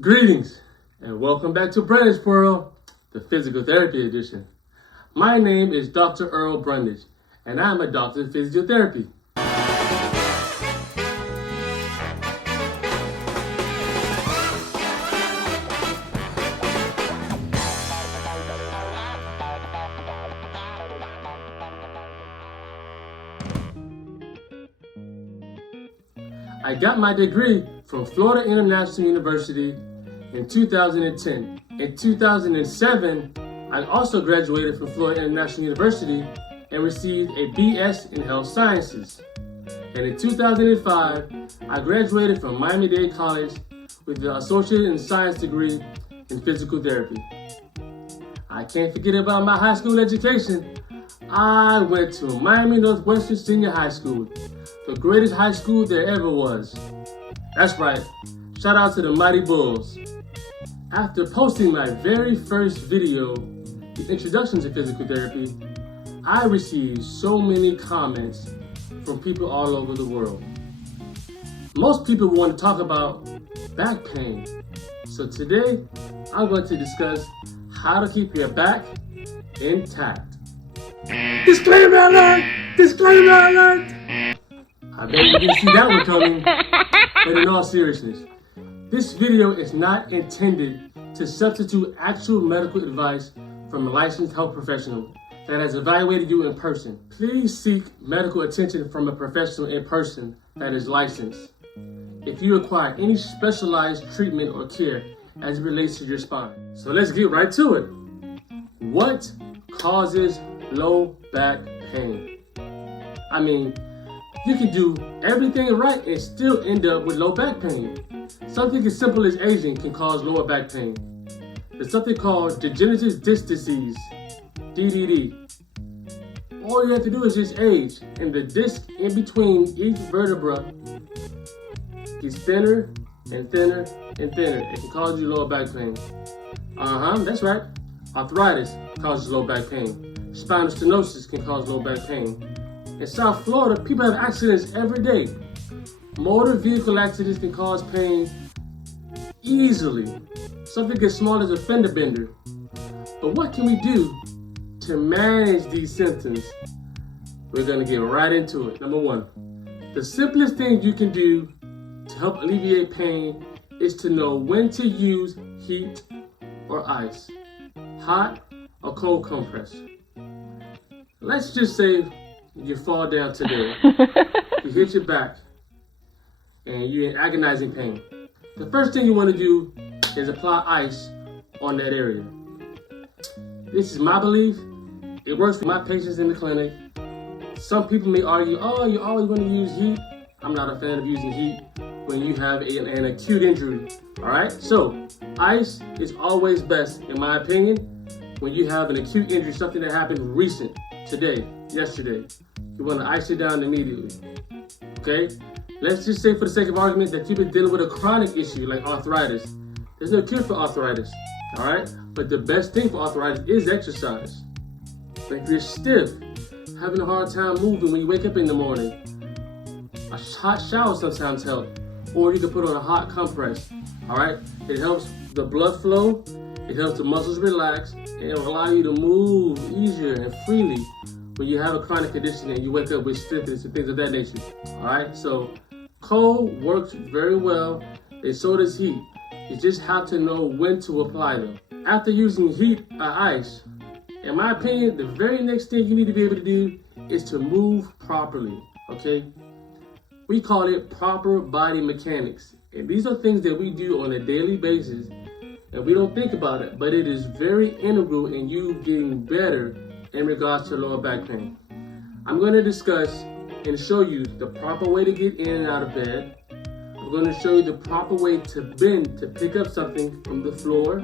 Greetings and welcome back to Brundage Earl, the physical therapy edition. My name is Dr. Earl Brundage and I'm a doctor of physiotherapy. I got my degree from Florida International University in 2010. In 2007, I also graduated from Florida International University and received a BS in Health Sciences. And in 2005, I graduated from Miami-Dade College with an Associate in Science degree in Physical Therapy. I can't forget about my high school education. I went to Miami Northwestern Senior High School, the greatest high school there ever was. That's right, shout out to the Mighty Bulls. After posting my very first video, the introduction to physical therapy, I received so many comments from people all over the world. Most people want to talk about back pain. So today, I'm going to discuss how to keep your back intact. Disclaimer alert! Disclaimer alert! I bet you didn't see that one coming, but in all seriousness, this video is not intended to substitute actual medical advice from a licensed health professional that has evaluated you in person. Please seek medical attention from a professional in person that is licensed if you require any specialized treatment or care as it relates to your spine. So let's get right to it. What causes low back pain? I mean, you can do everything right and still end up with low back pain. Something as simple as aging can cause lower back pain. There's something called degenerative disc disease, DDD. All you have to do is just age, and the disc in between each vertebra gets thinner and thinner and thinner. It can cause you lower back pain. That's right. Arthritis causes low back pain. Spinal stenosis can cause low back pain. In South Florida, people have accidents every day. Motor vehicle accidents can cause pain easily. Something as small as a fender bender. But what can we do to manage these symptoms? We're gonna get right into it. Number one, the simplest thing you can do to help alleviate pain is to know when to use heat or ice, hot or cold compress. Let's just say you fall down today, you hit your back, and you're in agonizing pain. The first thing you want to do is apply ice on that area. This is my belief. It works for my patients in the clinic. Some people may argue, oh, you always want to use heat. I'm not a fan of using heat when you have an acute injury, all right? So ice is always best, in my opinion, when you have an acute injury, something that happened recent, today, yesterday. You want to ice it down immediately, okay? Let's just say for the sake of argument that you've been dealing with a chronic issue like arthritis. There's no cure for arthritis, all right? But the best thing for arthritis is exercise. But if you're stiff, having a hard time moving when you wake up in the morning, a hot shower sometimes helps. Or you can put on a hot compress, all right? It helps the blood flow, it helps the muscles relax, and it will allow you to move easier and freely when you have a chronic condition and you wake up with stiffness and things of that nature, all right? So cold works very well, and so does heat. You just have to know when to apply them. After using heat or ice, in my opinion, the very next thing you need to be able to do is to move properly, okay? We call it proper body mechanics. And these are things that we do on a daily basis, and we don't think about it, but it is very integral in you getting better in regards to lower back pain. I'm going to discuss and show you the proper way to get in and out of bed. I'm going to show you the proper way to bend to pick up something from the floor.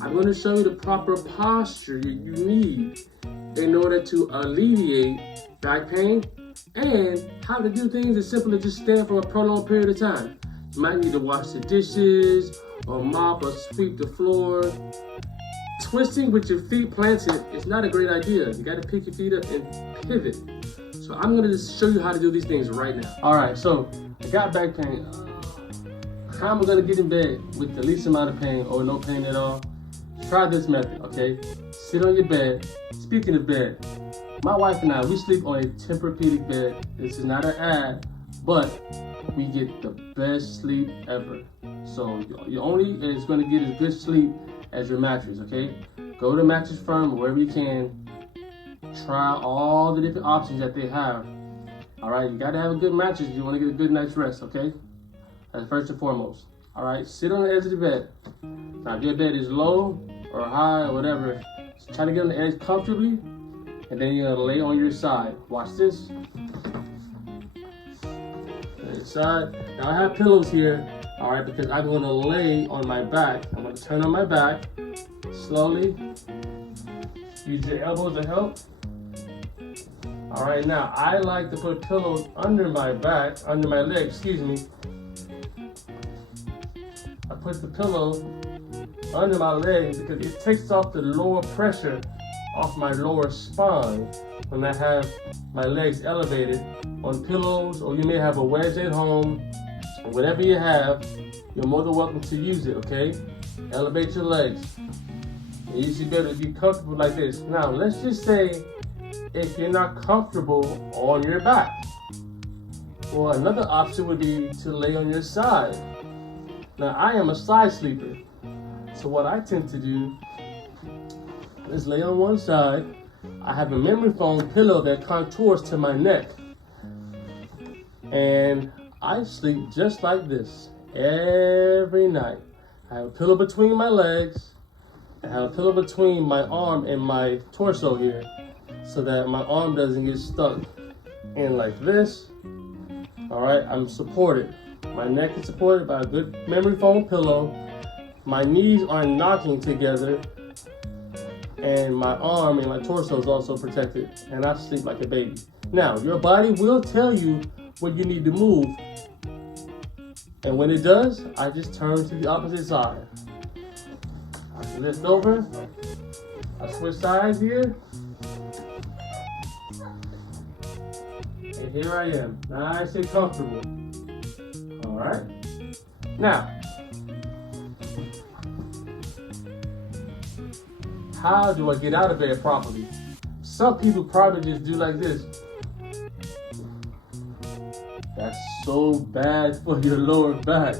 I'm going to show you the proper posture you need in order to alleviate back pain, and how to do things as simple as just stand for a prolonged period of time. You might need to wash the dishes or mop or sweep the floor. Twisting with your feet planted is not a great idea. You got to pick your feet up and pivot. So I'm going to just show you how to do these things right now. All right, so I got back pain. time we're gonna get in bed with the least amount of pain or no pain at all, try this method, okay? Sit on your bed. Speaking of bed, my wife and I, we sleep on a Tempur-Pedic bed. This is not an ad, but we get the best sleep ever. So you only is gonna get as good sleep as your mattress, okay? Go to Mattress Firm, wherever you can. Try all the different options that they have. All right, you gotta have a good mattress if you wanna get a good night's rest, okay? That's first and foremost. All right, sit on the edge of the bed. Now, if your bed is low or high or whatever, just try to get on the edge comfortably, and then you're gonna lay on your side. Watch this. Side. Now I have pillows here, all right, because I'm gonna lay on my back. I'm gonna turn on my back slowly. Use your elbows to help. All right, now I like to put pillows under my back, under my leg, excuse me. I put the pillow under my leg because it takes off the lower pressure off my lower spine when I have my legs elevated on pillows, or you may have a wedge at home, whatever you have, you're more than welcome to use it, okay? Elevate your legs. And you should be able to be comfortable like this. Now, let's just say if you're not comfortable on your back. Well, another option would be to lay on your side. Now, I am a side sleeper. So what I tend to do is lay on one side. I have a memory foam pillow that contours to my neck. And I sleep just like this every night. I have a pillow between my legs. I have a pillow between my arm and my torso here so that my arm doesn't get stuck in like this. All right, I'm supported. My neck is supported by a good memory foam pillow. My knees are knocking together. And my arm and my torso is also protected. And I sleep like a baby. Now, your body will tell you when you need to move. And when it does, I just turn to the opposite side. I lift over. I switch sides here. And here I am, nice and comfortable. All right. Now, how do I get out of bed properly? Some people probably just do like this. That's so bad for your lower back.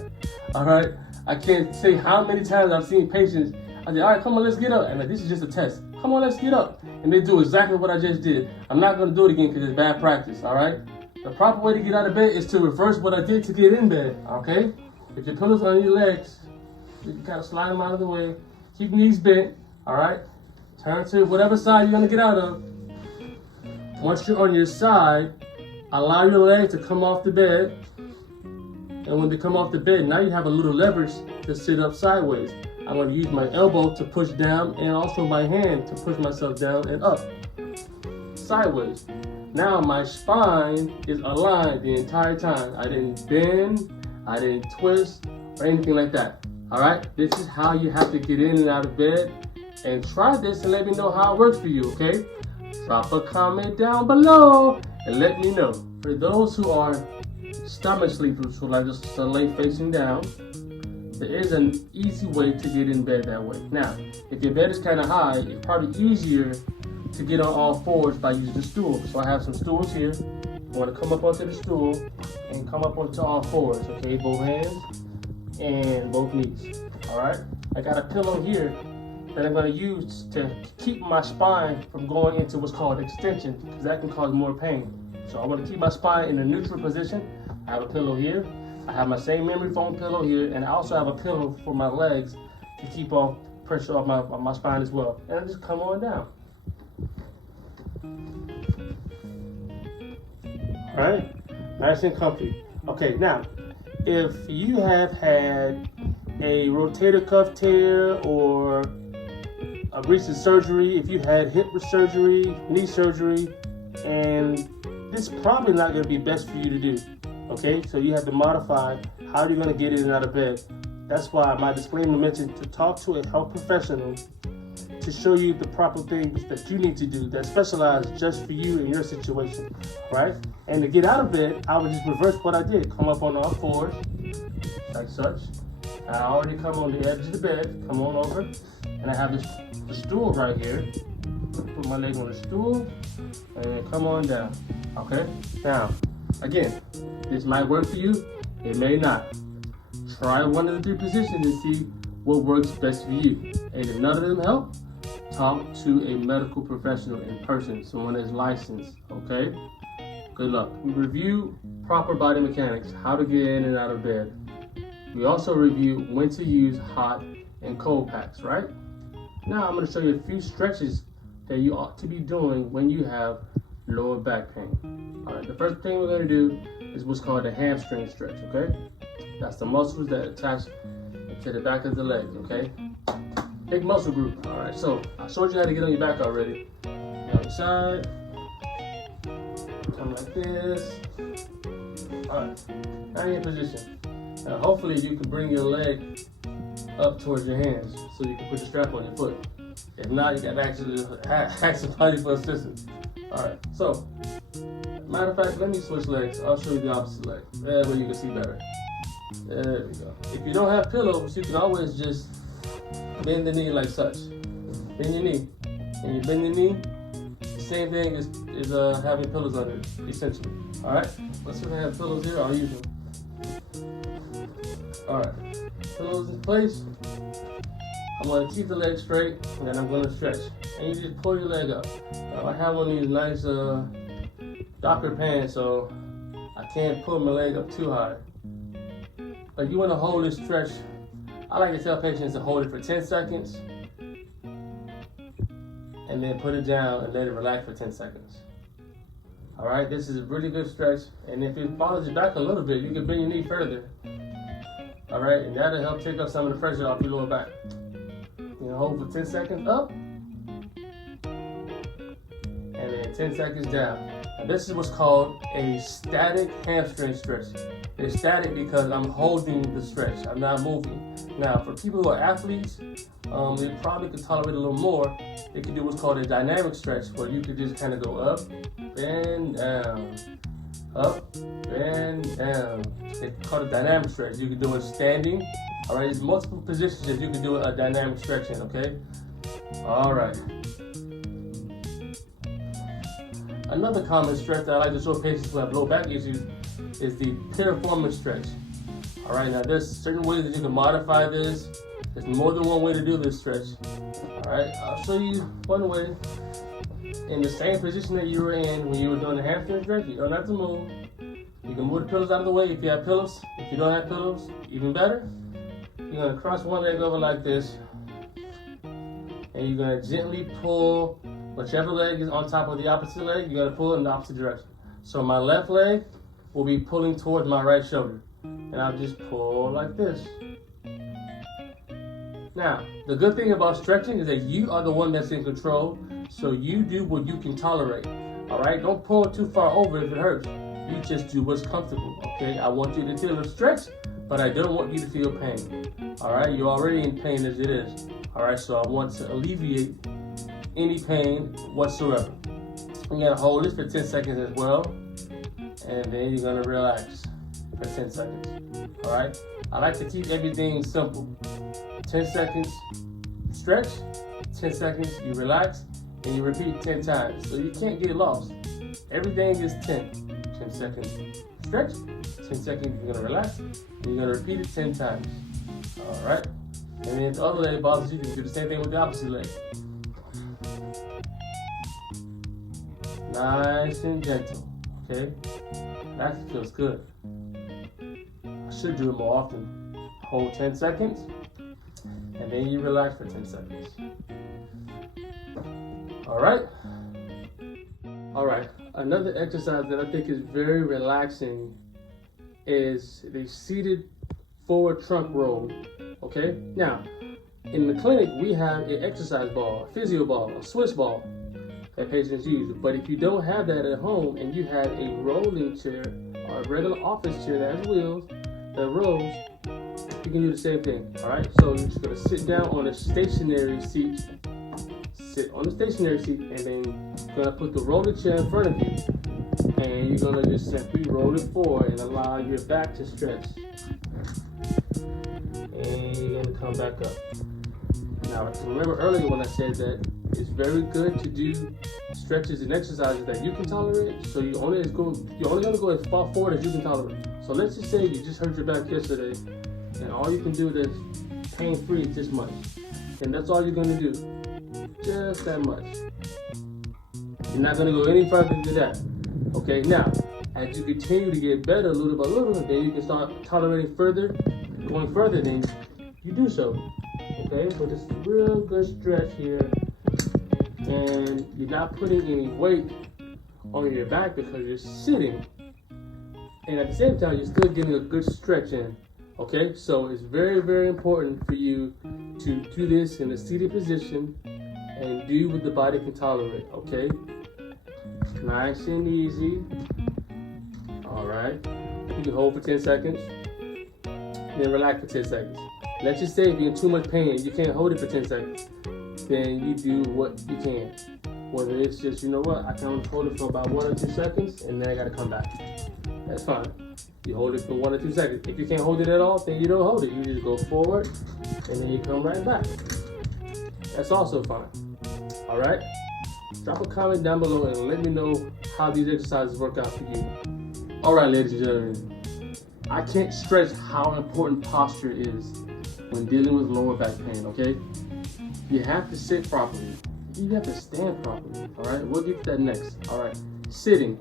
All right. I can't say how many times I've seen patients. I say, all right, come on, let's get up. And like, this is just a test. Come on, let's get up. And they do exactly what I just did. I'm not going to do it again because it's bad practice. All right. The proper way to get out of bed is to reverse what I did to get in bed. Okay. If your pillow's on your legs, you can kind of slide them out of the way. Keep your knees bent. All right. Turn to whatever side you're going to get out of. Once you're on your side, allow your leg to come off the bed. And when they come off the bed, now you have a little leverage to sit up sideways. I'm going to use my elbow to push down and also my hand to push myself down and up. Sideways. Now my spine is aligned the entire time. I didn't bend, I didn't twist, or anything like that. All right? This is how you have to get in and out of bed. And try this and let me know how it works for you, okay? Drop a comment down below and let me know. For those who are stomach sleepers who like just to lay facing down, there is an easy way to get in bed that way. Now, if your bed is kind of high, it's probably easier to get on all fours by using a stool. So I have some stools here. I want to come up onto the stool and come up onto all fours, okay? Both hands and both knees, all right? I got a pillow here that I'm going to use to keep my spine from going into what's called extension, because that can cause more pain. So I want to keep my spine in a neutral position. I have a pillow here. I have my same memory foam pillow here, and I also have a pillow for my legs to keep off pressure off my spine as well. And I just come on down. All right, nice and comfy. Okay, now, if you have had a rotator cuff tear or a recent surgery, if you had hip surgery, knee surgery, and this is probably not going to be best for you to do. Okay, so you have to modify how you're going to get in and out of bed. That's why my disclaimer mentioned to talk to a health professional to show you the proper things that you need to do that's specialized just for you and your situation, right? And to get out of bed, I would just reverse what I did. Come up on all fours, like such. I already come on the edge of the bed, come on over, and I have the stool right here. Put my leg on the stool, and then come on down, okay? Now, again, this might work for you, it may not. Try one of the 3 positions and see what works best for you. And if none of them help, talk to a medical professional in person, someone that's licensed, okay? Good luck. We review proper body mechanics, how to get in and out of bed. We also review when to use hot and cold packs, right? Now I'm going to show you a few stretches that you ought to be doing when you have lower back pain. All right, the first thing we're going to do is what's called a hamstring stretch, okay? That's the muscles that attach to the back of the leg, okay? Big muscle group. All right, so I showed you how to get on your back already. Get on your side, come like this. All right, now you're in position. Now hopefully you can bring your leg up towards your hands so you can put the strap on your foot. If not, you got to actually ask somebody for assistance. All right, so matter of fact, let me switch legs. I'll show you the opposite leg. That way you can see better. There we go. If you don't have pillows, you can always just bend the knee like such. Bend your knee. And you bend your knee, the same thing is having pillows under it, essentially. All right, let's see if I have pillows here. I'll use them. All right, pillows in place. I'm going to keep the leg straight, and then I'm going to stretch. And you just pull your leg up. Now, I have one of these nice Docker pants, so I can't pull my leg up too high. But you want to hold this stretch. I like to tell patients to hold it for 10 seconds, and then put it down and let it relax for 10 seconds. All right, this is a really good stretch. And if it bothers you back a little bit, you can bring your knee further. All right, and that'll help take up some of the pressure off your lower back. You know, hold for 10 seconds up, and then 10 seconds down. Now, this is what's called a static hamstring stretch. It's static because I'm holding the stretch, I'm not moving. Now, for people who are athletes, they probably could tolerate a little more. They could do what's called a dynamic stretch, where you could just kind of go up, and down, up, and down. It's called a dynamic stretch. You can do it standing. All right, there's multiple positions that you can do a dynamic stretch in, okay? All right. Another common stretch that I like to show patients who have low back issues is the piriformis stretch. All right, now there's certain ways that you can modify this. There's more than one way to do this stretch. All right, I'll show you one way. In the same position that you were in when you were doing the hamstring stretch, you don't have to move. You can move the pillows out of the way if you have pillows. If you don't have pillows, even better. You're gonna cross one leg over like this, and you're gonna gently pull whichever leg is on top of the opposite leg. You're gonna pull in the opposite direction. So my left leg will be pulling towards my right shoulder, and I'll just pull like this. Now, the good thing about stretching is that you are the one that's in control, so you do what you can tolerate. All right, don't pull too far over if it hurts. You just do what's comfortable, okay? I want you to feel a stretch, but I don't want you to feel pain. All right, you're already in pain as it is. All right, so I want to alleviate any pain whatsoever. You're gonna hold this for 10 seconds as well, and then you're gonna relax for 10 seconds. All right, I like to keep everything simple. 10 seconds stretch, 10 seconds you relax, and you repeat 10 times. So you can't get lost. Everything is 10. 10 seconds stretch, 10 seconds you're gonna relax, and you're gonna repeat it 10 times. All right, and then if the other leg bothers you, you can do the same thing with the opposite leg. Nice and gentle, okay? That feels good. I should do it more often. Hold 10 seconds, and then you relax for 10 seconds. All right? All right, another exercise that I think is very relaxing is the seated forward trunk roll, okay? Now, in the clinic, we have an exercise ball, a physio ball, a Swiss ball that patients use. But if you don't have that at home and you have a rolling chair or a regular office chair that has wheels, that rolls, you can do the same thing, all right? So you're just gonna sit down on a stationary seat, and then you're gonna put the rolling chair in front of you, and you're gonna just simply roll it forward and allow your back to stretch. and you're gonna come back up. Now, remember earlier when I said that it's very good to do stretches and exercises that you can tolerate. So you're only gonna go as far forward as you can tolerate. So let's just say you just hurt your back yesterday, and all you can do is pain-free this much, and that's all you're gonna do, just that much. You're not gonna go any further than that. Okay. Now, as you continue to get better little by little, then you can start tolerating further, going further. Then you do so. Okay, so just a real good stretch here, and you're not putting any weight on your back because you're sitting, and at the same time you're still getting a good stretch in. Okay, so it's very, very important for you to do this in a seated position and do what the body can tolerate. Okay, nice and easy. All right, you can hold for 10 seconds, then relax for 10 seconds. Let's just say if you're in too much pain and you can't hold it for 10 seconds, then you do what you can. Whether it's just, you know what, I can only hold it for about 1 or 2 seconds and then I gotta come back. That's fine. You hold it for 1 or 2 seconds. If you can't hold it at all, then you don't hold it. You just go forward and then you come right back. That's also fine. All right? Drop a comment down below and let me know how these exercises work out for you. All right, ladies and gentlemen, I can't stress how important posture is when dealing with lower back pain, okay? You have to sit properly. You have to stand properly, all right? We'll get to that next, all right? Sitting.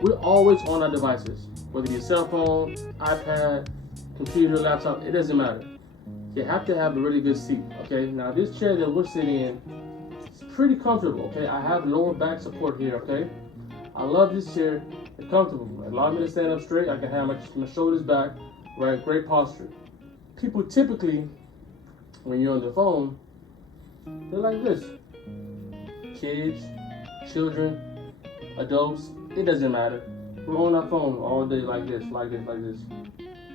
We're always on our devices, whether your cell phone, iPad, computer, laptop, it doesn't matter. You have to have a really good seat, okay? Now, this chair that we're sitting in is pretty comfortable, okay? I have lower back support here, okay? I love this chair. It's comfortable. It allows me to stand up straight. I can have my shoulders back, right? Great posture. People typically, when you're on the phone, they're like this. Kids, children, adults, it doesn't matter. We're on our phone all day like this.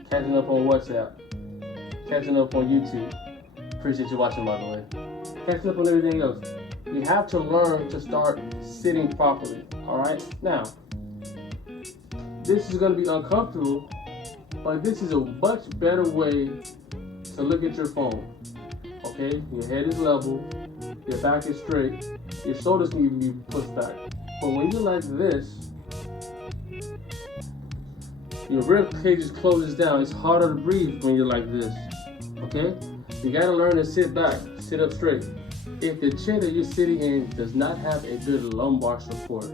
Catching up on WhatsApp, catching up on YouTube. Appreciate you watching, by the way. Catching up on everything else. You have to learn to start sitting properly, all right? Now, this is going to be uncomfortable, but this is a much better way to look at your phone. Okay, your head is level, your back is straight, your shoulders can even be pushed back. But when you're like this, your rib cage closes down. It's harder to breathe when you're like this. Okay, you gotta learn to sit back, sit up straight. If the chair that you're sitting in does not have a good lumbar support,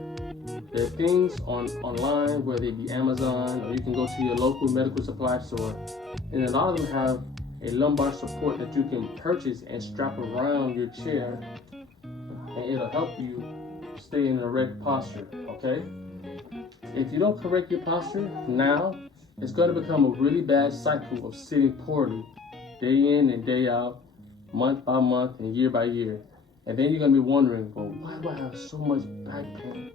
there are things online, whether it be Amazon or you can go to your local medical supply store, and a lot of them have a lumbar support that you can purchase and strap around your chair, and it'll help you stay in the correct posture, okay? If you don't correct your posture now, it's going to become a really bad cycle of sitting poorly, day in and day out, month by month and year by year. And then you're going to be wondering, well, why do I have so much back pain?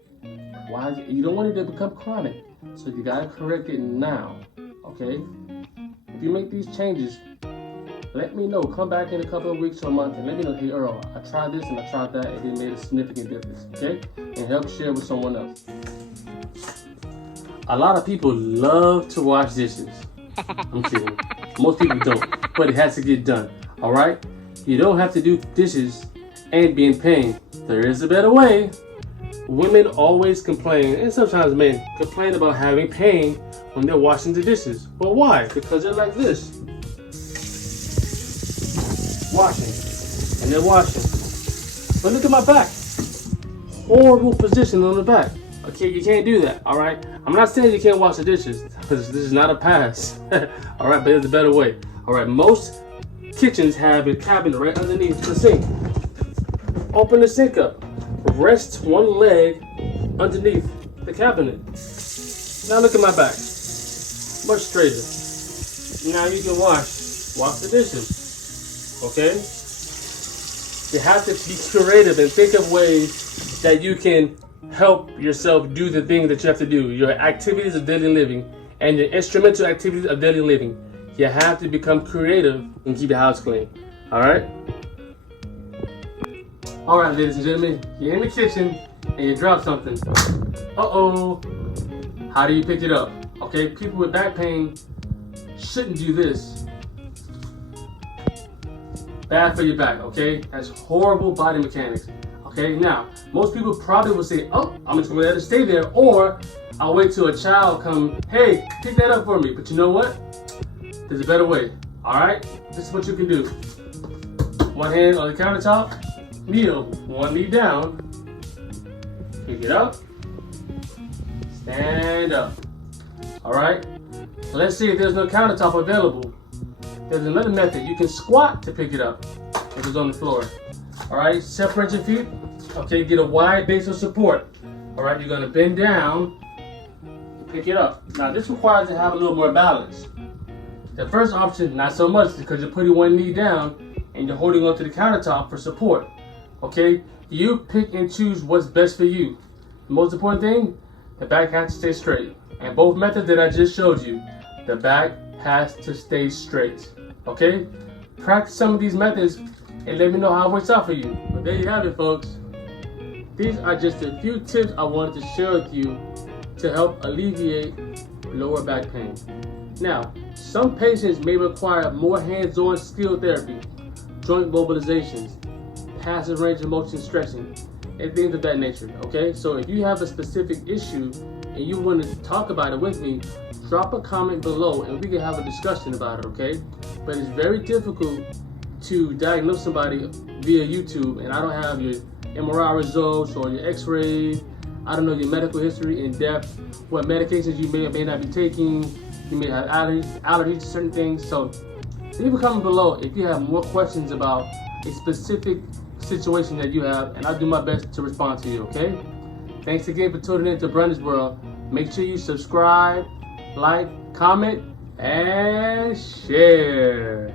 Why is it? You don't want it to become chronic, so you got to correct it now, okay? If you make these changes, let me know. Come back in a couple of weeks or a month and let me know, hey Earl, I tried this and I tried that and it made a significant difference, okay? And help share with someone else. A lot of people love to wash dishes. I'm kidding. Most people don't, but it has to get done, all right? You don't have to do dishes and be in pain. There is a better way. Women always complain, and sometimes men complain about having pain when they're washing the dishes. But why? Because they're like this. Washing, and they're washing. But look at my back. Horrible position on the back. Okay, you can't do that, all right? I'm not saying you can't wash the dishes, because this is not a pass. All right, but there's a better way. All right, most kitchens have a cabinet right underneath the sink. Open the sink up. Rest one leg underneath the cabinet. Now look at my back. Much straighter. Now you can wash the dishes. Okay? You have to be creative and think of ways that you can help yourself do the things that you have to do. Your activities of daily living and your instrumental activities of daily living. You have to become creative and keep your house clean. Alright? Alright, ladies and gentlemen, you're in the kitchen and you drop something. Uh-oh. How do you pick it up? Okay, people with back pain shouldn't do this. bad for your back, okay? That's horrible body mechanics, okay? Now, most people probably will say, oh, I'm just gonna let it stay there, or I'll wait till a child come, hey, pick that up for me. But you know what? There's a better way, all right? This is what you can do. One hand on the countertop, kneel, one knee down, pick it up, stand up, all right? Let's see if there's no countertop available. There's another method. You can squat to pick it up if it's on the floor. All right, separate your feet. Okay, get a wide base of support. All right, you're gonna bend down, pick it up. Now this requires to have a little more balance. The first option, not so much, because you're putting one knee down and you're holding onto the countertop for support. Okay, you pick and choose what's best for you. The most important thing, the back has to stay straight. And both methods that I just showed you, the back has to stay straight. Okay, practice some of these methods and let me know how it works out for you. But there you have it, folks. These are just a few tips I wanted to share with you to help alleviate lower back pain. Now, some patients may require more hands-on skill therapy, joint mobilizations, passive range of motion stretching, and things of that nature, okay? So if you have a specific issue and you want to talk about it with me, drop a comment below and we can have a discussion about it, okay? But it's very difficult to diagnose somebody via YouTube, and I don't have your MRI results or your x-ray. I don't know your medical history in depth, what medications you may or may not be taking. You may have allergies to certain things. So leave a comment below if you have more questions about a specific situation that you have, and I'll do my best to respond to you, okay? Thanks again for tuning in to Brundage World. Make sure you subscribe, like, comment, and share.